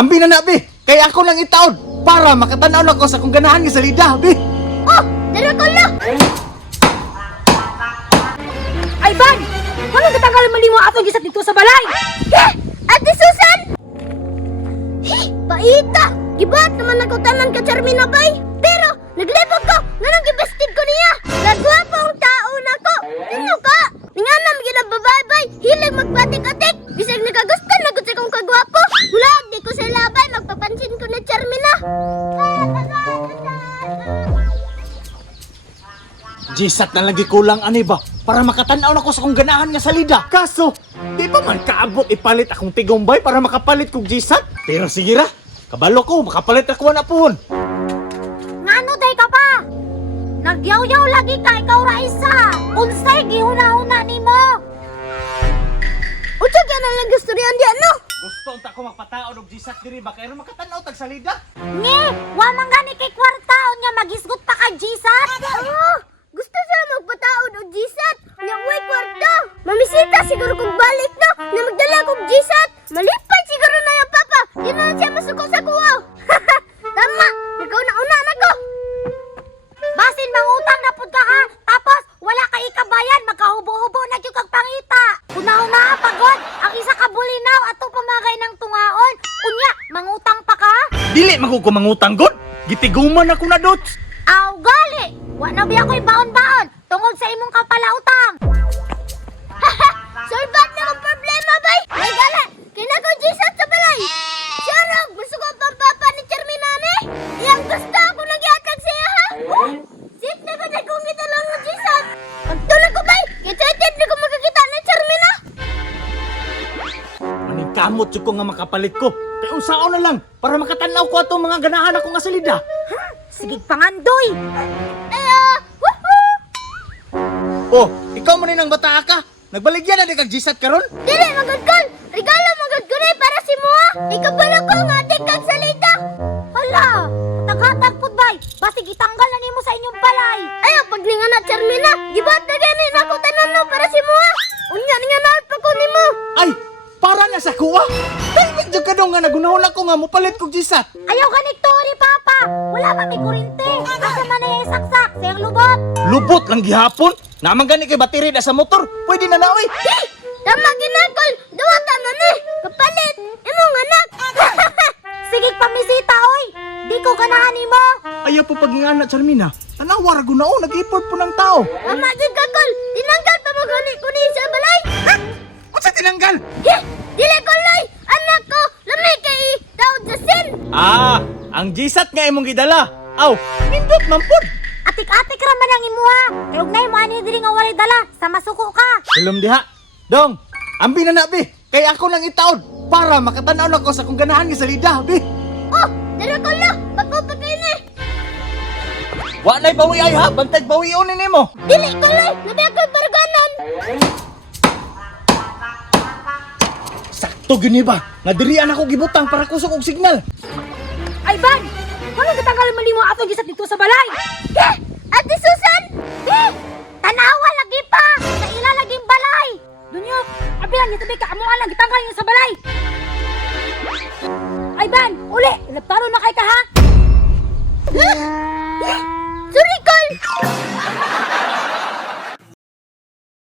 Ambi na na, be. Kaya ako lang itaon para makatanaw na ko sa kung ganahan nga salida, be. Oh, dara ko lang. Ay, Ban! Anong katanggal malimo atong gisat dito sa balay? Ate Susan! Paita! Gibat naman ako tanan ka Charmina bay! Pero, naglibog ko! Nanong gibestig ko niya! Nagwapo ang tao na ko! Sino ka? Ninganam ginababae bay! Hilig magbatik-atik! Bisag nakagusto na ko sa kong kagwapo! Wala, di ko sila bay! Magpapansin ko na Charmina! Gisat na lagi kulang ani ba para makatanaw na ko sa kung ganahan nga salida. Kaso, di pa man kaabot ipalit akong tigumbay para makapalit kong gisat. Pero sige ra, kabalo ko makapalit ako na pohon. Ngano day ka pa? Nagyaw-yaw lagi ka ikaw ra isa! Unsay gihuna-huna nimo? Utsag yan ang lang gusto riyan diyan no? Gusto unta ko magpataon og gisat diri ba kay makatanaw tag salida. Nge, wa man gani kay kwarta unya magisgot pa ka gisat. Gusto sila magpataod o gisat. Nya way kwarta. Mamisita siguro kung balik no. Na magdala kong gisat. Malipay siguro na yung papa. Di na siya masuko sa kuwa. Tama, ikaw na una na ko. Basin mangutang na pud ka ha. Tapos wala ka ikabayan, magkahubo-hubo na gyud kag pangita. Una-una pagod, ang isa ka bulinaw ato pamagay ng tungaon. Unya, mangutang pa ka? Dili man ko mangutang god. Gitiguman ako na dots. Aw gali! Wa na biya ko'y baon-baon tungod sa imong kapalautang. Solvat na ang problema bay! Ay gala! Kinagaw gisat sa balay! Siyarag! Gusto ko pang papa ni Charminane! Iyang gusto ako nagyatag siya ha! Sit na ko na kung italong ng gisat! Pagtulog ko bay! Excited na ko magkakita ni Charmina! Maning kamot jud ko nga makapalit ko. Kay unsaon na lang para makatanaw ko atong mga ganahan ako nga salida. Sige pangandoy! Oh, ikaw man nang bata ka. Nagbaligyan na di kag gisat karon? Dili magagkol! Regalo magagkol para si Mua! Ikabala ko nga ating kag salita! Hala! Taghatag pud bay! Basig itanggal na nimo sa inyong balay! Ayaw, pag ninga na Charmina! Gibat na ganin ako tanan no para si Mua! Unya ninga na pa ko nimo! Ay, para na sa kuwa. Dahil medyo ka nga nagunahon ako nga mupalit kog gisat. Ayaw ganik tori papa! Wala pa may kurente! Asa man ay saksak sa iyang lubot! Lubot lang gihapon. Naman gani kay bateri na sa motor. Pwede na na oy. Tama ginagol! Duwata na ni! Kapalit! Imong anak! Sige pamisita oy! Di ko ganahan nimo! Ayaw po pagingana Charmina. Tanawar gunao nag-import po ng tao. Tama gigagol! Tinanggal pa mo gani ko ni sa balay! Unsa tinanggal? Dili ko loy! Anak ko! Lamay kay daod sa sin! Ah, ang gisat nga imong gidala. Aw, nindot man pod. Atik-atik raman ang imuha! Kaya huwag na yung ani diri nga walay dala! Sa masuko ka! Ilom diha. Dong, ambi na na be. Kay ako lang itaon para makatanaw na ko sa kung ganahan nga salida, be. Oh! Dara ko lang! Bako pa kayo ni! Wa na'y bawi ay ha, bantay bawion ni nimo. Dili ko loy! Labi ako barganan! Sakto gini ba? Nga dirian ako gibutang para kusog og signal. Ay, Ban! Anong katanggal malimo atong gisat dito sa balay? Ate Susan! Tanawa lagi pa! Sa ila laging balay! Dunyok! Abilang niyo tabi ka! Amuan lang! Gitanggal niyo sa balay! Ay, Ban! Uli! Ilaptaro na kay ka ha! Sorry, Col!